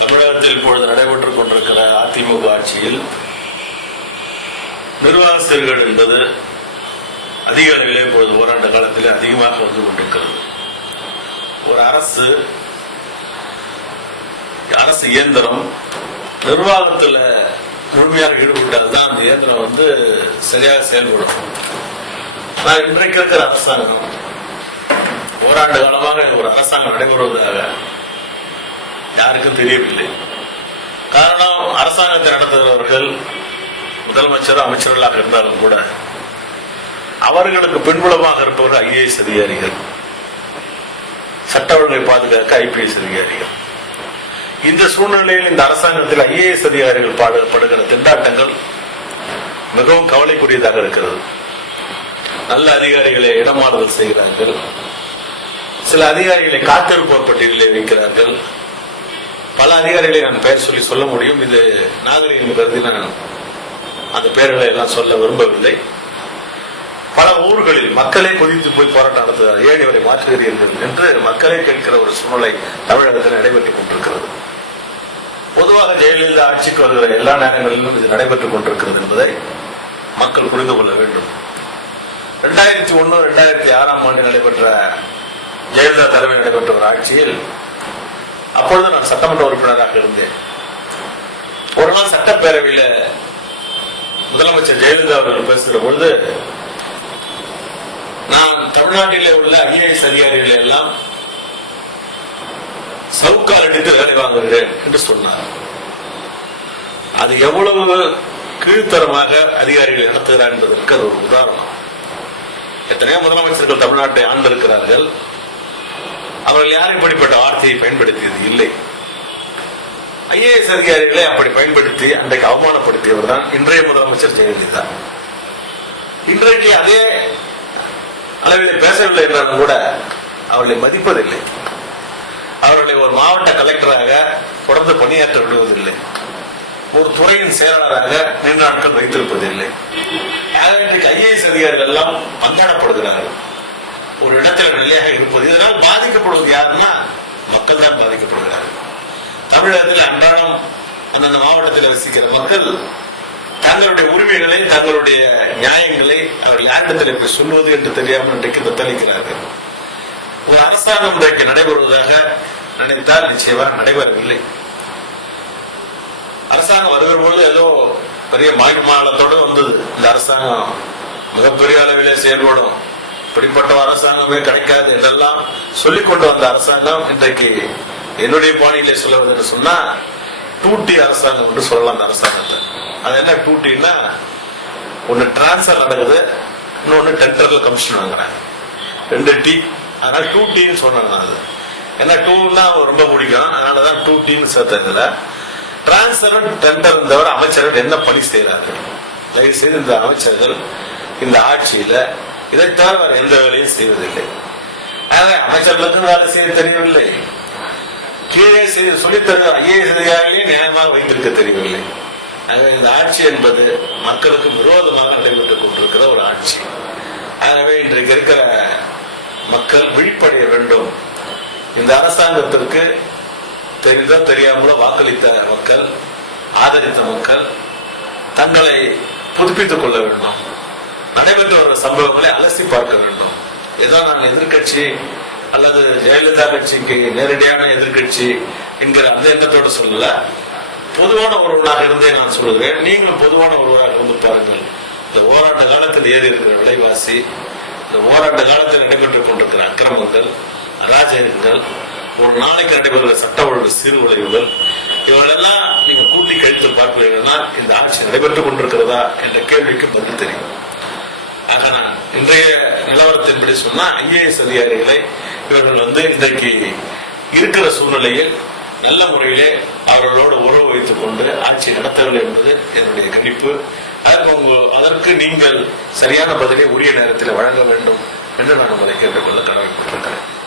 தமிழகத்தில் இப்பொழுது நடைபெற்றுக் கொண்டிருக்கிற அதிமுக ஆட்சியில் நிர்வாக சீர்கள் என்பது அதிக அளவிலே இப்பொழுது ஓராண்டு காலத்தில் அதிகமாக வந்து கொண்டிருக்கிறது. ஒரு அரசு அரசு இயந்திரம் நிர்வாகத்தில் முழுமையாக ஈடுபட்டால் தான் அந்த இயந்திரம் வந்து சரியாக செயல்படும். ஆனால் இன்றைக்கு இருக்கிற அரசாங்கம் ஓராண்டு காலமாக ஒரு அரசாங்கம் நடைபெறுவதாக யாருக்கும் தெரியவில்லை. காரணம் அரசாங்கத்தை நடத்துகிறவர்கள் முதலமைச்சரும் அமைச்சர்களாக இருந்தாலும் கூட அவர்களுக்கு பின்புலமாக இருப்பவர்கள் ஐஏஎஸ் அதிகாரிகள். சட்ட ஒழுங்கை பாதுகாக்க ஐபிஎஸ் அதிகாரிகள். இந்த சூழ்நிலையில் இந்த அரசாங்கத்தில் ஐஏஎஸ் அதிகாரிகள் பாடுபடுகிற திண்டாட்டங்கள் மிகவும் கவலைக்குரியதாக இருக்கிறது. நல்ல அதிகாரிகளை இடமாறுதல் செய்கிறார்கள். சில அதிகாரிகளை காத்திருப்போர் பட்டியலில் வைக்கிறார்கள். பல அதிகாரிகளை நான் பெயர் சொல்லி சொல்ல முடியும். இது நாகரிகம் கருதி நான் அந்த பெயர்களை எல்லாம் சொல்ல விரும்பவில்லை. பல ஊர்களில் மக்களே குதித்து போய் போராட்டம் நடத்துகிறார். ஏன் இவரை மாற்றுகிறீர்கள் என்று மக்களே கேட்கிற ஒரு சூழ்நிலை தமிழகத்தில் நடைபெற்றுக் கொண்டிருக்கிறது. பொதுவாக ஜெயலலிதா ஆட்சிக்கு வருகிற எல்லா நேரங்களிலும் இது நடைபெற்றுக் கொண்டிருக்கிறது என்பதை மக்கள் புரிந்து கொள்ள வேண்டும். இரண்டாயிரத்தி ஒன்னு இரண்டாயிரத்தி ஆறாம் ஆண்டு நடைபெற்ற ஜெயலலிதா தலைமை நடைபெற்ற ஒரு ஆட்சியில் அப்பொழுது நான் சட்டமன்ற உறுப்பினராக இருந்தேன். ஒரு நாள் சட்டப்பேரவையில முதலமைச்சர் ஜெயலலிதா அவர்கள் பேசுகிற பொழுது நான் தமிழ்நாட்டிலே உள்ள ஐஏஎஸ் அதிகாரிகளை எல்லாம் சவுக்கால் அடித்து வேலை வாங்குகிறேன் என்று சொன்னார். அது எவ்வளவு கீழ்த்தரமாக அதிகாரிகள் நடத்துகிறார் என்பதற்கு அது ஒரு உதாரணம். எத்தனையோ முதலமைச்சர்கள் தமிழ்நாட்டை ஆண்டிருக்கிறார்கள். அவர்கள் யாரும் இப்படிப்பட்ட வார்த்தையை பயன்படுத்தியது? இல்லை. ஐஏஎஸ் அதிகாரிகளை அப்படி பயன்படுத்தி அன்றைக்கு அவமானப்படுத்தியவர் தான் இன்றைய முதலமைச்சர் ஜெயலலிதா. இன்றைக்கு அதே அளவில் பேசவில்லை என்றாலும் கூட அவர்களை மதிப்பதில்லை. அவர்களை ஒரு மாவட்ட கலெக்டராக தொடர்ந்து பணியாற்ற விடுவதில்லை. ஒரு துறையின் செயலாளராக நீண்ட நாட்கள் வைத்திருப்பதில்லை. இன்றைக்கு ஐஏஎஸ் அதிகாரிகள் எல்லாம் பந்தாடப்படுகிறார்கள் ஒரு இடத்துல நிலையாக இருப்பது. இதனால் பாதிக்கப்படுவது யாருன்னா மக்கள் தான் பாதிக்கப்படுகிறார்கள். தமிழகத்தில் அன்றாடம் அந்தந்த மாவட்டத்தில் வசிக்கிற மக்கள் தங்களுடைய உரிமைகளை தங்களுடைய நியாயங்களை அவர்கள் யாரிடத்தில் போய் சொல்வது என்று தெரியாமல் இன்றைக்கு தத்தளிக்கிறார்கள். ஒரு அரசாங்கம் இன்றைக்கு நடைபெறுவதாக நினைத்தால் நிச்சயமாக நடைபெறவில்லை. அரசாங்கம் வருகிற பொழுது ஏதோ பெரிய மாநிலத்தோடு வந்தது. இந்த அரசாங்கம் மிகப்பெரிய அளவில் செயல்படும். இப்படிப்பட்ட அரசாங்கமே கிடைக்காது என்றெல்லாம் சொல்லிக் கொண்டு வந்த அரசாங்கம் இன்றைக்கு என்னுடைய பாணியிலே சொல்லுவது என்று சொன்னா டூட்டி அரசாங்கம் என்று சொல்லலாம் அந்த அரசாங்கத்தை. அது என்ன டூட்டின்னா ஒன்னு டிரான்ஸ்பர் நடக்குது இன்னொன்னு டெண்டர்ல கமிஷன் வாங்குறாங்க. ரெண்டு டீ. அதனால டூ டீன்னு சொன்னாங்க அது. ஏன்னா டூன்னா ரொம்ப பிடிக்கும். அதனாலதான் டூ டீன்னு சேர்த்த இதுல டிரான்ஸ்பர் டெண்டர் தவிர அமைச்சர்கள் என்ன பணி செய்யறாரு தயவு செய்து இந்த அமைச்சர்கள் இந்த ஆட்சியில இதை தவிர வேறு எந்த வேலையும் செய்வதில்லை. ஆக அமைச்சர்களுக்கும் வேலை செய்ய தெரியவில்லை. கீழே செய்து சொல்லித்தரு ஐஏஎஸ் அதிகாரிகளையும் நியாயமாக வைத்திருக்க தெரியவில்லை. ஆக இந்த ஆட்சி என்பது மக்களுக்கு விரோதமாக நடைபெற்றுக் கொண்டிருக்கிற ஒரு ஆட்சி. ஆகவே இன்றைக்கு இருக்கிற மக்கள் விழிப்படைய வேண்டும். இந்த அரசாங்கத்திற்கு தெரிந்தோ தெரியாமலோ வாக்களித்த மக்கள் ஆதரித்த மக்கள் தங்களை புதுப்பித்துக் கொள்ள வேண்டும். நடைபெற்று வர சம்பவங்களை அலசி பார்க்க வேண்டும். ஏதோ நான் எதிர்கட்சி அல்லது ஜெயலலிதா கட்சிக்கு நேரடியான எதிர்கட்சி என்கிற அந்த எண்ணத்தோடு சொல்லல. பொதுவான ஒருவனாக இருந்தே நான் சொல்லுகிறேன். நீங்களும் பொதுவான ஒருவராக இருந்து பாருங்கள். இந்த ஓராண்டு காலத்தில் ஏறி இருக்கிற விலைவாசி இந்த ஓராண்டு காலத்தில் நடைபெற்றுக் கொண்டிருக்கிற அக்கிரமங்கள் அராஜகங்கள் ஒரு நாளைக்கு நடைபெறுகிற சட்ட ஒழுங்கு சீர்குலைவுகள் இவங்களெல்லாம் நீங்க கூட்டி கழித்து பார்ப்பீர்கள்னா இந்த ஆட்சி நடைபெற்றுக் கொண்டிருக்கிறதா என்ற கேள்விக்கு பதில் தெரியும். ஆக நான் இன்றைய நிலவரத்தின்படி சொன்னா ஐஏஎஸ் அதிகாரிகளை இவர்கள் வந்து இன்றைக்கு இருக்கிற சூழ்நிலையில் நல்ல முறையிலே அவர்களோடு உறவு வைத்துக் கொண்டு ஆட்சி நடத்தவில்லை என்பது என்னுடைய கணிப்பு அதற்கு அதற்கு நீங்கள் சரியான பதிலை உரிய நேரத்தில் வழங்க வேண்டும் என்று நான் உங்களை கேட்டுக்கொள்ள கடமைப்பட்டிருக்கிறேன்